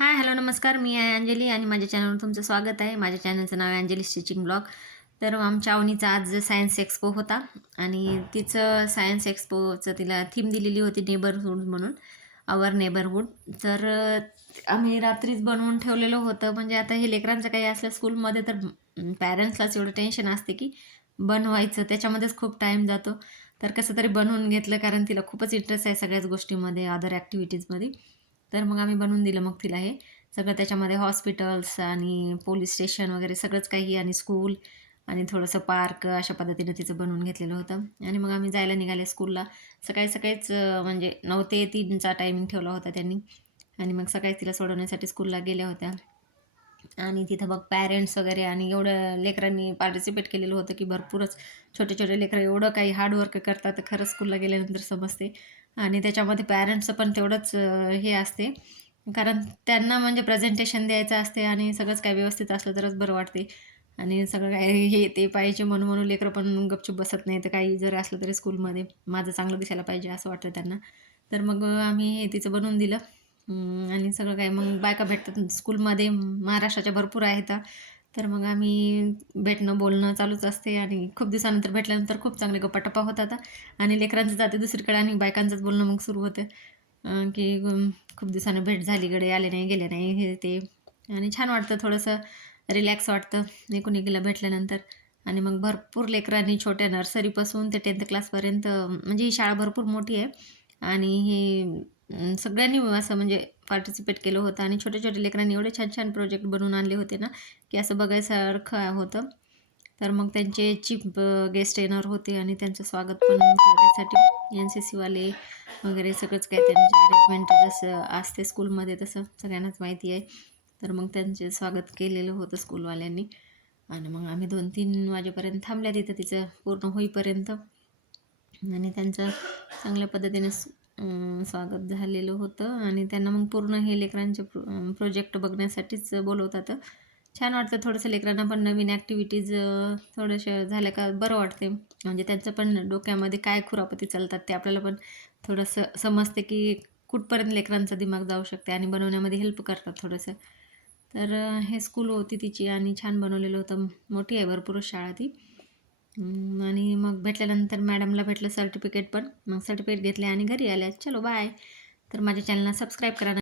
हाय, hello, नमस्कार. मी आहे अंजली आणि माझ्या चॅनलवर तुमचं स्वागत आहे. माझ्या चॅनलचं नाव आहे अंजली स्टिचिंग ब्लॉग. तर आमच्या अवनीचा आज सायन्स एक्सपो होता आणि तिचं सायन्स एक्सपोचं तिला थीम दिलेली होती नेबरहूड म्हणून, आवर नेबरहूड. तर आम्ही रात्रीच बनवून ठेवलेलं होतं. म्हणजे आता हे लेकरांचं काही असलं स्कूलमध्ये तर पॅरेंट्सलाच एवढं टेन्शन असते की बनवायचं, त्याच्यामध्येच खूप टाईम जातो. तर कसं तरी बनवून घेतलं, कारण तिला खूपच इंटरेस्ट आहे सगळ्याच गोष्टीमध्ये, अदर ॲक्टिव्हिटीजमध्ये. तर मग आम्ही बनवून दिलं मग तिला हे सगळं. त्याच्यामध्ये हॉस्पिटल्स आणि पोलीस स्टेशन वगैरे सगळंच काही आणि स्कूल आणि थोडंसं पार्क अशा पद्धतीनं तिचं बनवून घेतलेलं होतं. आणि मग आम्ही जायला निघाले स्कूलला. सकाळी सकाळीच म्हणजे 9 ते 3चा टायमिंग ठेवला होता त्यांनी. आणि मग सकाळी तिला सोडवण्यासाठी स्कूलला गेल्या होत्या. आणि तिथं मग पॅरेंट्स वगैरे आणि एवढं लेकरांनी पार्टिसिपेट केलेलं होतं की भरपूरच. छोटे छोटे लेकरं एवढं काही हार्डवर्क करतात तर खरंच स्कूलला गेल्यानंतर समजते. आणि त्याच्यामध्ये पॅरेंट्सचं पण तेवढंच हे असते, कारण त्यांना म्हणजे प्रेझेंटेशन द्यायचं असते आणि सगळंच काही व्यवस्थित असलं तरच बरं वाटते. आणि सगळं काय हे ते पाहिजे म्हणून म्हणून लेकरं पण गपचूप बसत नाही. तर काही जर असलं तरी स्कूलमध्ये माझं चांगलं दिसायला पाहिजे असं वाटतं त्यांना. तर मग आम्ही हे तिचं बनवून दिलं. आणि सगळं काय मग बायका भेटतात स्कूलमध्ये, महाराष्ट्राच्या भरपूर आहेत. तर मग आम्ही भेटणं बोलणं चालूच असते आणि खूप दिवसानंतर भेटल्यानंतर खूप चांगले गप्पाटप्पा होतात. आणि लेकरांचं जाते दुसरीकडे आणि बायकांचंच बोलणं मग सुरू होतं की खूप दिवसानं भेट झाली, गडे आले नाही, गेले नाही, हे ते. आणि छान वाटतं, थोडंसं रिलॅक्स वाटतं एकूण एकीला भेटल्यानंतर. आणि मग भरपूर लेकरांनी छोट्या नर्सरीपासून ते 10th क्लासपर्यंत, म्हणजे ही शाळा भरपूर मोठी आहे. आणि हे सगळ्यांनी असं म्हणजे पार्टिसिपेट केलं होतं. आणि छोट्या छोट्या लेकरांनी एवढे छान छान प्रोजेक्ट बनवून आणले होते ना, की असं बघायसारखं होतं. तर मग त्यांचे चीफ गेस्ट येणार होते आणि त्यांचं स्वागत पण करण्यासाठी NCC वाले वगैरे सगळंच काय त्यांचे अरेंजमेंट जसं असते स्कूलमध्ये तसं सगळ्यांनाच माहिती आहे. तर मग त्यांचे स्वागत केलेलं होतं स्कूलवाल्यांनी. आणि मग आम्ही 2-3 वाजेपर्यंत थांबल्या तिथं तिचं पूर्ण होईपर्यंत. आणि त्यांचं चांगल्या पद्धतीने स्वागत झालेलं होतं. आणि त्यांना मग पूर्ण हे लेकरांचे प्रोजेक्ट बघण्यासाठीच बोलवतात. छान वाटतं थोडंसं, लेकरांना पण नवीन ॲक्टिव्हिटीज थोड्याशा झाल्या का बरं वाटते. म्हणजे त्यांचं पण डोक्यामध्ये काय खुरापती चालतात ते आपल्याला पण थोडंसं समजते की कुठपर्यंत लेकरांचा दिमाग जाऊ शकते, आणि बनवण्यामध्ये हेल्प करतात थोडंसं. तर हे स्कूल होती तिची आणि छान बनवलेलं होतं. मोठी आहे भरपूर शाळा ती. आणि मग भेटल्यानंतर मॅडमला भेटलं सर्टिफिकेट पण. मग सर्टिफिकेट घेतले आणि घरी आल्या. चलो बाय. तर माझ्या चॅनलला सबस्क्राईब करा.